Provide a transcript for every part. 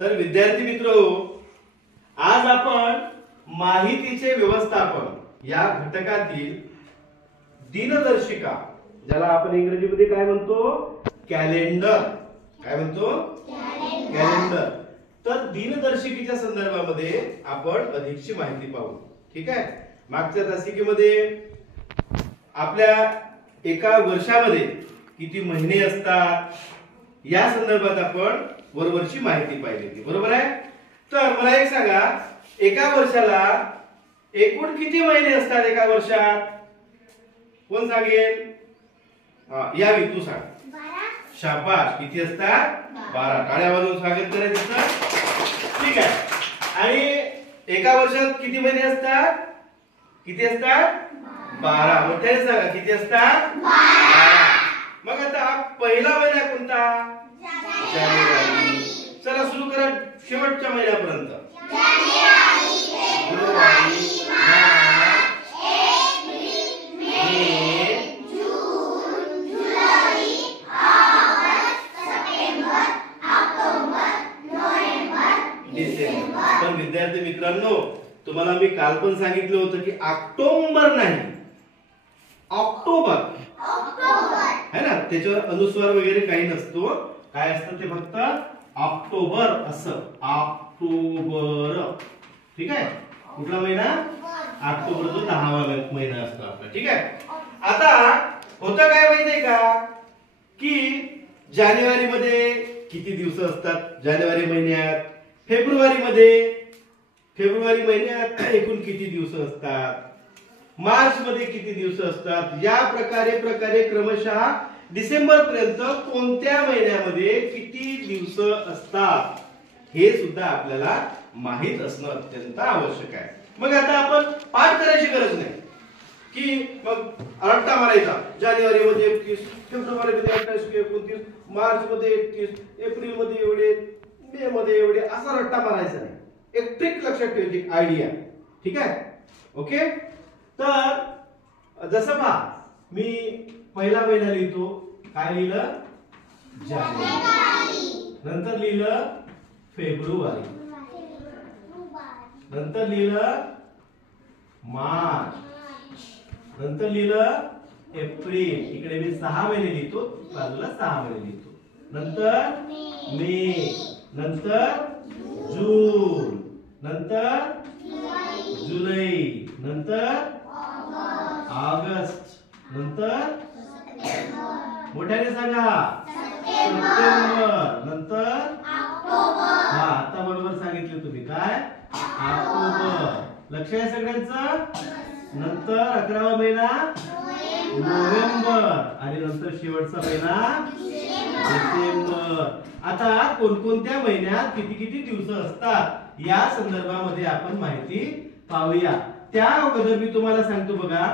तर विद्यार्थी मित्र, आज आपण माहितीचे व्यवस्थापन या घटकातील दिनदर्शिका, ज्याला आपण इंग्रजीमध्ये काय म्हणतो, कॅलेंडर, काय म्हणतो, कॅलेंडर. तर दिनदर्शिकेच्या संदर्भामध्ये आपण अधिकची माहिती पाहू. ठीक आहे. मागच्या तासिकेमध्ये आपल्या एका वर्षामध्ये किती महिने असतात या संदर्भात आपण वरवरची माहिती पाहिली, बरोबर आहे. तर मला एक सांगा, एका वर्षाला एकूण किती महिने असतात एका वर्षात? कोण सांगेल? यावी, तू सांग. शाबाश, किती असतात? 12. टाळ्या वाजवून स्वागत करायचं. ठीक आहे. आणि एका वर्षात किती महिने असतात? किती असतात? 12. मोठ्याने सांगा, किती असतात? 12. मग आता पहिला महिना कोणता? जानेवारी. चला सुरू करा शेवटच्या महिन्यापर्यंत. जानेवारी, फेब्रुवारी, मार्च, एप्रिल, मे, जून, जुलै, ऑगस्ट, सप्टेंबर, ऑक्टोबर, नोव्हेंबर, डिसेंबर. पण विद्यार्थी मित्रांनो, तुम्हाला मी काल पण सांगितलं होतं की ऑक्टोबर नाही, ऑक्टोबर है ना. त्याच्यावर अनुस्वार वगैरे काही नसतो. काय असतं ते फक्त ऑक्टोबर असं, ऑक्टोबर. ठीक आहे. कुठला महिना? ऑक्टोबर, जो 10वा महिना असतो आपला. ठीक आहे. आता होतं काय माहितीये का की जानेवारी मध्ये किती दिवस असतात जानेवारी महिन्यात, फेब्रुवारी महिन्यात एकूण किती दिवस असतात, मार्च मध्ये किती दिवस असतात, या प्रकारे क्रमशः डिसेंबर पर्यंत कोणत्या महिन्यामध्ये किती दिवस असतात हे सुद्धा आपल्याला माहित असणं अत्यंत आवश्यक आहे. मग आता आपण पाठ करायची गरज नाही की मग रट्टा मारायचा. जानेवारी मध्ये 31, फेब्रुवारी मध्ये 28 कि 29, मार्च मध्ये 31, एप्रिल मध्ये एवढे, मे मध्ये एवढे, असा रट्टा मारायचा नाही. एक ट्रिक लक्षात ठेवायची, एक आयडिया. ठीक आहे. ओके. तर जसं पहा, मी पहिला महिना लिहितो. काय लिहिलं? जानेवारी. नंतर लिहिलं फेब्रुवारी. नंतर लिहिलं मार्च. नंतर लिहिलं एप्रिल. इकडे मी 6 महिने लिहितो, बाजूला 6 महिने लिहितो. नंतर मे, नंतर जून, नंतर जुलै, नंतर ऑगस्ट, नंतर मोठ्याने सांगा सप्टेंबर, नंतर ऑक्टोबर. हा, आता बरोबर सांगितले तुम्ही. काय? ऑक्टोबर. लक्ष आहे सगळ्यांचं. नंतर 11वा महिना नोव्हेंबर आणि नंतर शेवटचा महिना डिसेंबर. आता कोणकोणत्या महिन्यात किती किती दिवस असतात या संदर्भामध्ये आपण माहिती पाहूया. त्या अगोदर मी तुम्हाला सांगतो बघा,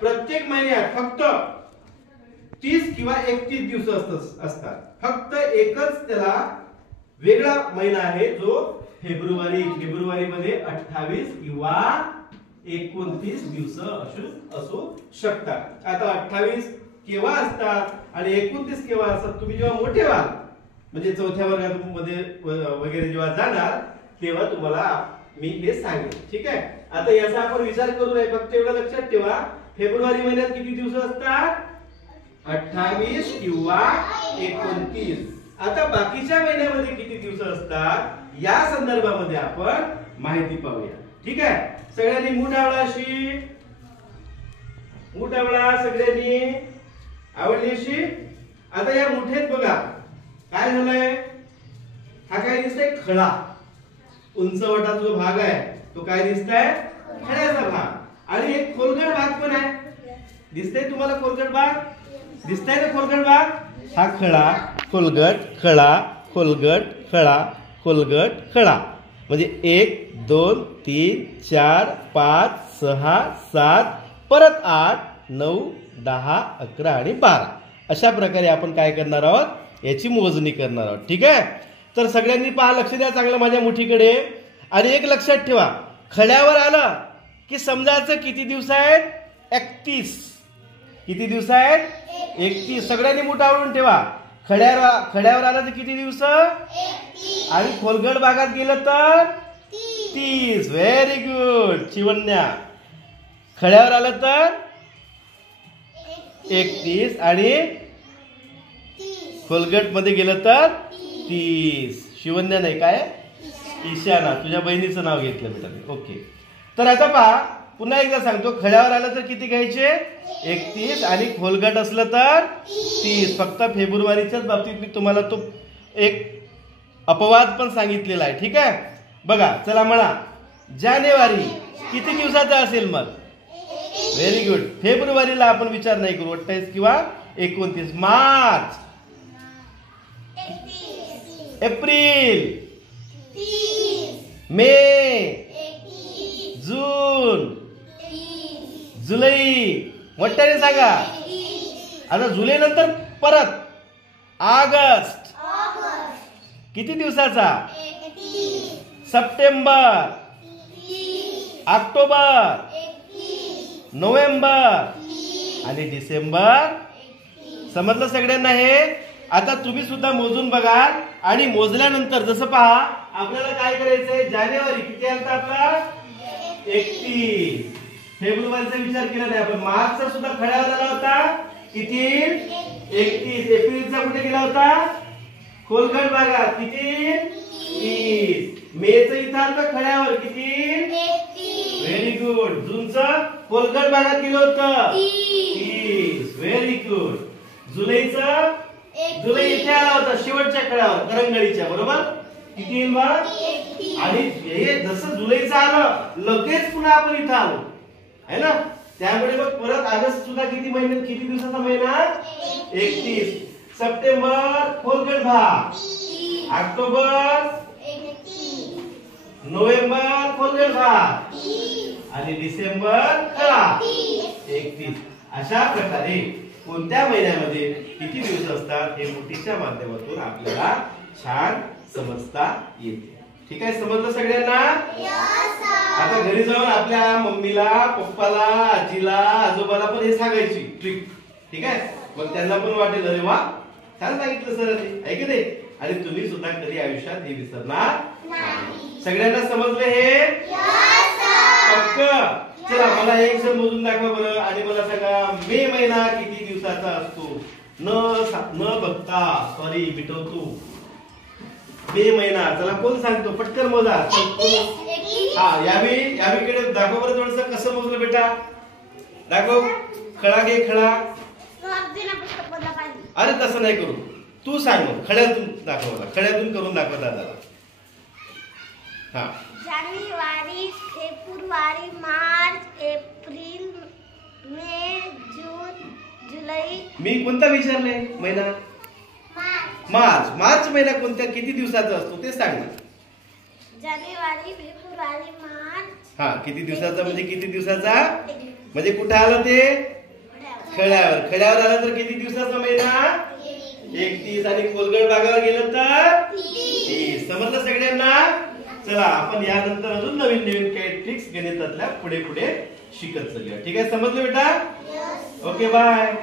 प्रत्येक महिन्यात फक्त 30 किंवा 31 दिवस असतात. फक्त एकच त्याला वेगळा महिना आहे, जो फेब्रुवारी. फेब्रुवारी मध्ये 28 किंवा 29 दिवस असू शकतात. आता 28 केव्हा असतात आणि 29 केव्हा असतात, तुम्ही जेव्हा मोठे व्हाल, म्हणजे 4थ्या वर्गामध्ये वगैरे जेव्हा जाणार, तेव्हा तुम्हाला मी हे सांगेन. ठीक आहे. आता याचा आपण विचार करू नये, फक्त एवढं लक्षात ठेवा, फेब्रुवारी महिन्यात किती दिवस असतात? 28 किंवा 29. आता बाकीच्या महिन्यामध्ये किती दिवस असतात या संदर्भामध्ये आपण माहिती पाहूया. ठीक आहे. सगळ्यांनी मूठ आवळा, अशी मूठ आवळा सगळ्यांनी, आवडली अशी. आता या मुठेत बघा काय झालंय. हा काय दिसतंय? खळा. उंचवटा जो भाग आहे तो काय दिसतंय? खळ्याचा भाग. आणि एक खोलगट भाग पण आहे. दिसतंय तुम्हाला खोलगट भाग? दिसतंय ना खोलगट भाग? हा खळा, खोलगट, खळा, खोलगट, खळा, खोलगट, खळा. म्हणजे 1 2 3 4 5 6 7 परत 8 9 10 11 आणि 12 अशा प्रकारे आपण काय करणार आहोत, याची मोजणी करणार आहोत. ठीक आहे. तर सगळ्यांनी पहा, लक्ष द्या चांगलं माझ्या मुठीकडे. आणि एक लक्षात ठेवा, खड्यावर आलं की समजायचं किती दिवस आहेत? 31. किती दिवस आहेत? 31. सगळ्यांनी मुठ आवळून ठेवा. खड्यावर आलं तर किती दिवस आणि खोलगट भागात गेलं तर 30. Very good Shivanya. खड्यावर आलं तर 31 आणि खोलगट मध्ये गेलं तर 30. शिवन्या नाही काय ईशाना, तुझ्या बहिणीचं नाव घेतलं मी. ओके. तर आता पहा पुन्हा एकदा सांगतो, खड्यावर आलं तर किती घ्यायचे 31 आणि खोलगट असलं तर 30. फक्त फेब्रुवारीच्याच बाबतीत मी तुम्हाला तो एक अपवाद पण सांगितलेला आहे. ठीक आहे. बघा चला म्हणा, जानेवारी किती दिवसाचा असेल मग. Very good. फेब्रुवारीला आपण विचार नाही करू, 28 किंवा 29. मार्च, एप्रिल, मे, जून, जुलै. मोठ्याने सांगा. आता जुलै नंतर परत ऑगस्ट किती दिवसाचा. सप्टेंबर, ऑक्टोबर, नोव्हेंबर आणि डिसेंबर. समजलं सगळ्यांना हे. आता तुम्ही सुद्धा मोजून बघा आणि मोजल्यानंतर जसं पहा आपल्याला काय करायचंय. जानेवारी किती आलता आपला 31. फेब्रुवारीचा विचार केला नाही आपण. मार्चचा सुद्धा खड्यावर आला होता किती 31. एप्रिलचा कुठे गेला होता खोलगट भागात किती 30. मेचं इथं आलं खड्यावर किती व्हेरी गुड. जूनचं खोलगट भागात गेलं होतं 30. Very good. जुलैचं जुलै इथे आला होता शेवटच्या खड्यावर करंगळीच्या बरोबर किती येईल मग. आणि हे जसं जुलैचं आलं लगेच पुन्हा आपण इथं आलो है ना. त्यामुळे मग परत ऑगस्ट सुद्धा किती महिन्यात किती दिवसाचा महिना 31. सप्टेंबर खोलगट भाग, ऑक्टोबर, नोव्हेंबर खोलगट भाग आणि डिसेंबर खरा 31. अशा प्रकारे कोणत्या महिन्यामध्ये किती दिवस असतात हे मोठीच्या माध्यमातून आपल्याला छान समजता येते. ठीक आहे. समजलं सगळ्यांना. आता घरी जाऊन आपल्या मम्मीला, पप्पाला, आजीला, आजोबाला पण हे सांगायची ट्रिक. ठीक आहे. मग त्यांना पण वाटेल अरे वा छान सांगितलं सर आहे की नाही. आणि तुम्ही सुद्धा कधी आयुष्यात हे विसरणार नाही. सगळ्यांना समजलं हे पक्क. चला मला एक जण मोजून दाखवा बरं आणि मला सांगा मे महिना किती दिवसाचा असतो. न बघता सॉरी मिटवतो मे महिना. चला कोण सांगतो पटकन मोजा. हा यावीकडे दाखव बरं थोडस कसं मोजलं बेटा. दाखव. खळा घे खळा. अरे तसं नाही करू तू सांग मग. खड्यातून दाखव मला. खड्यातून करून दाखव दादाला. हा जानेवारी, फेब्रुवारी, मार्च, एप्रिल, मे, जून, जुलै. मी कोणता विचारले महिना. मार्च. मार्च महिना कोणत्या किती दिवसाचा असतो ते सांग ना. जानेवारी, फेब्रुवारी, मार्च. हा किती दिवसाचा म्हणजे किती दिवसाचा म्हणजे कुठे आलं ते खड्यावर. खड्यावर आलं तर किती दिवसाचा महिना 31 आणि खोलगट भागावर गेलं तर 30. समजलं सगळ्यांना. चला आपण यानंतर अजून नवीन नवीन काही ट्रिक्स गणितातल्या पुढे पुढे शिकत चालूया. ठीक आहे. समजलं बेटा. Okay bye.